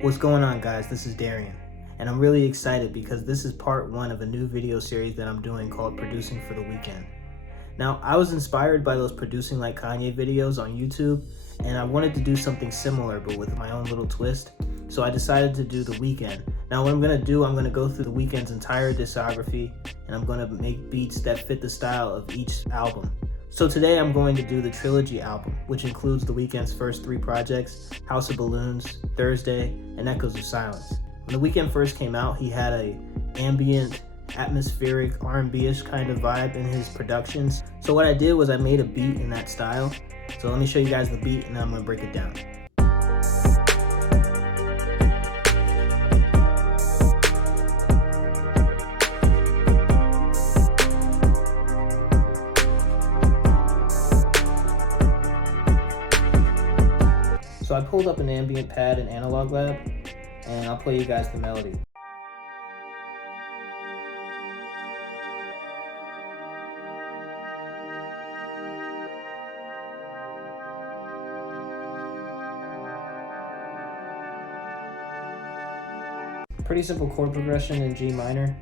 What's going on, guys? This is DVRIEN, and I'm really excited because this is part 1 of a new video series that I'm doing called Producing for the Weeknd. Now, I was inspired by those Producing Like Kanye videos on YouTube, and I wanted to do something similar but with my own little twist, so I decided to do the Weeknd. Now, what I'm going to do, I'm going to go through the Weeknd's entire discography, and I'm going to make beats that fit the style of each album. So today I'm going to do the Trilogy album, which includes the Weeknd's first 3 projects, House of Balloons, Thursday, and Echoes of Silence. When the Weeknd first came out, he had a ambient, atmospheric, R&B-ish kind of vibe in his productions. So what I did was I made a beat in that style. So let me show you guys the beat and then I'm going to break it down. So I pulled up an ambient pad in Analog Lab, and I'll play you guys the melody. Pretty simple chord progression in G minor.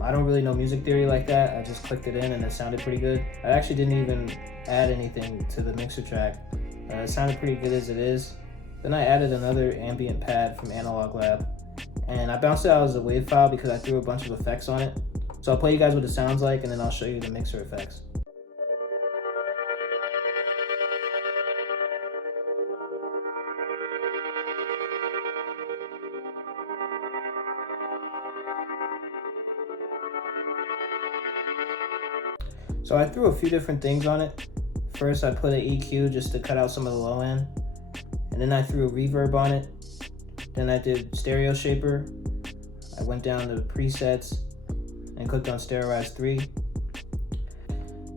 I don't really know music theory like that. I just clicked it in and it sounded pretty good. I actually didn't even add anything to the mixer track. It sounded pretty good as it is. Then I added another ambient pad from Analog Lab, and I bounced it out as a WAV file because I threw a bunch of effects on it. So I'll play you guys what it sounds like, and then I'll show you the mixer effects. So I threw a few different things on it. First, I put an EQ just to cut out some of the low end. And then I threw a reverb on it. Then I did stereo shaper. I went down to presets and clicked on Sterilize 3.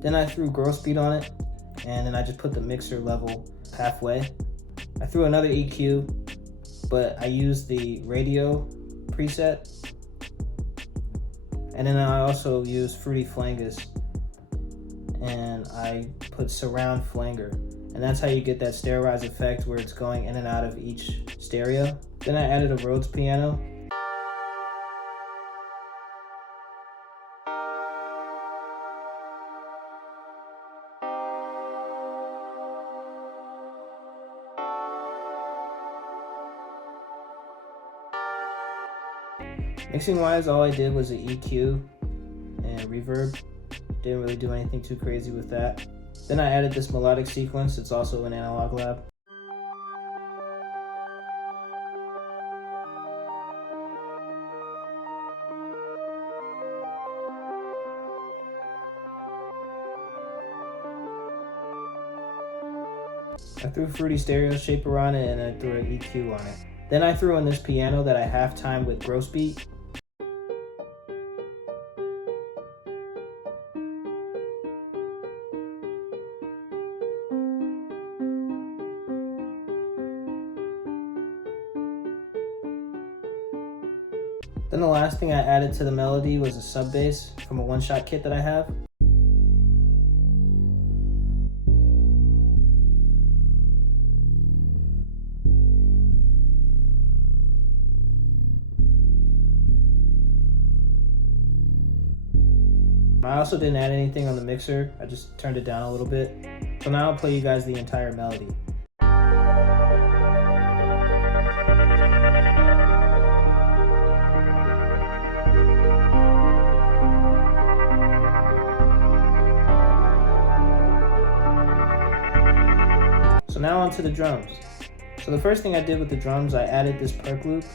Then I threw gross beat on it. And then I just put the mixer level halfway. I threw another EQ, but I used the radio preset. And then I also used Fruity Flangus, and I put surround flanger, and that's how you get that sterilized effect where it's going in and out of each stereo. Then I added a Rhodes piano. Mixing wise, all I did was an EQ and reverb. Didn't really do anything too crazy with that. Then I added this Melodic Sequence. It's also in Analog Lab. I threw Fruity Stereo Shaper on it, and I threw an EQ on it. Then I threw in this piano that I half-timed with gross beat. Then the last thing I added to the melody was a sub bass from a one-shot kit that I have. I also didn't add anything on the mixer. I just turned it down a little bit. So now I'll play you guys the entire melody. So now onto the drums. So the first thing I did with the drums, I added this Perc Loop.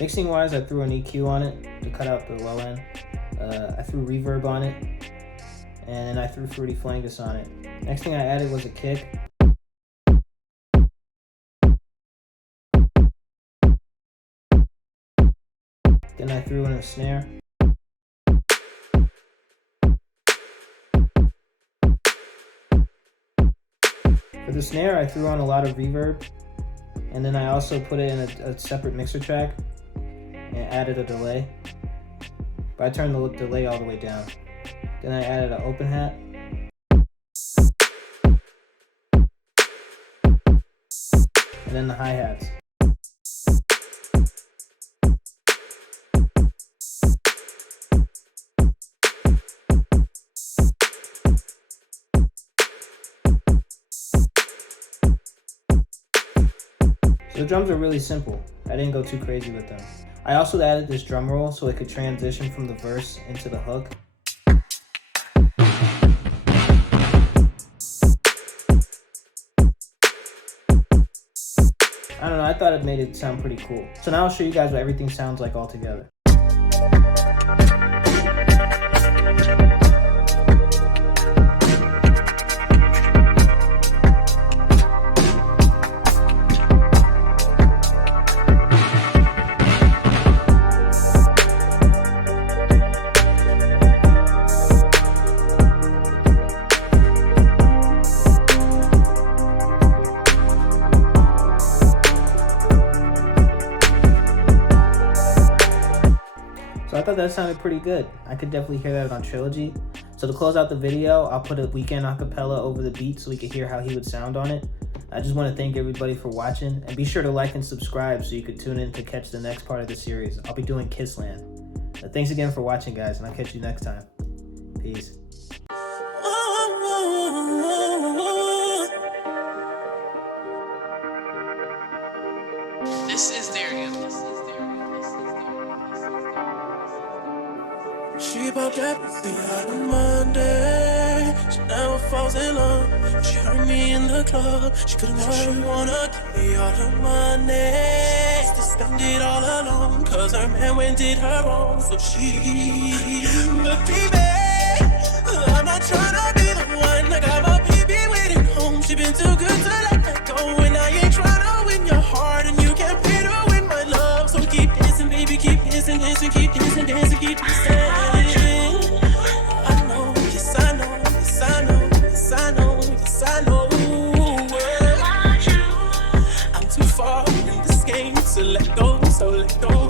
Mixing wise, I threw an EQ on it to cut out the low end. I threw reverb on it, and then I threw Fruity Flangus on it. Next thing I added was a kick. Then I threw in a snare. For the snare, I threw on a lot of reverb, and then I also put it in a separate mixer track. and added a delay. But I turned the delay all the way down. Then I added an open hat. And then the hi-hats. So the drums are really simple. I didn't go too crazy with them. I also added this drum roll so it could transition from the verse into the hook. I don't know, I thought it made it sound pretty cool. So now I'll show you guys what everything sounds like all together. So I thought that sounded pretty good. I could definitely hear that on Trilogy. So to close out the video, I'll put a Weeknd acapella over the beat so we could hear how he would sound on it. I just want to thank everybody for watching, and be sure to like and subscribe so you could tune in to catch the next part of the series. I'll be doing Kissland. Thanks again for watching, guys, and I'll catch you next time. Peace. This is DVRIEN. She about that pussy out on Monday. She never falls in love. She heard me in the club. She couldn't know she wanna give me all her money. To spend it all alone, cause her man went did her wrong. So she, but baby, I'm not tryna be the one. I got my baby waiting home. She been too good to let that go. And I ain't tryna win your heart, and you can't pay to win my love. So keep dancing, baby, keep dancing, dancing, keep dancing, dancing, keep dancing. I'm too far in this game to let go, so let go.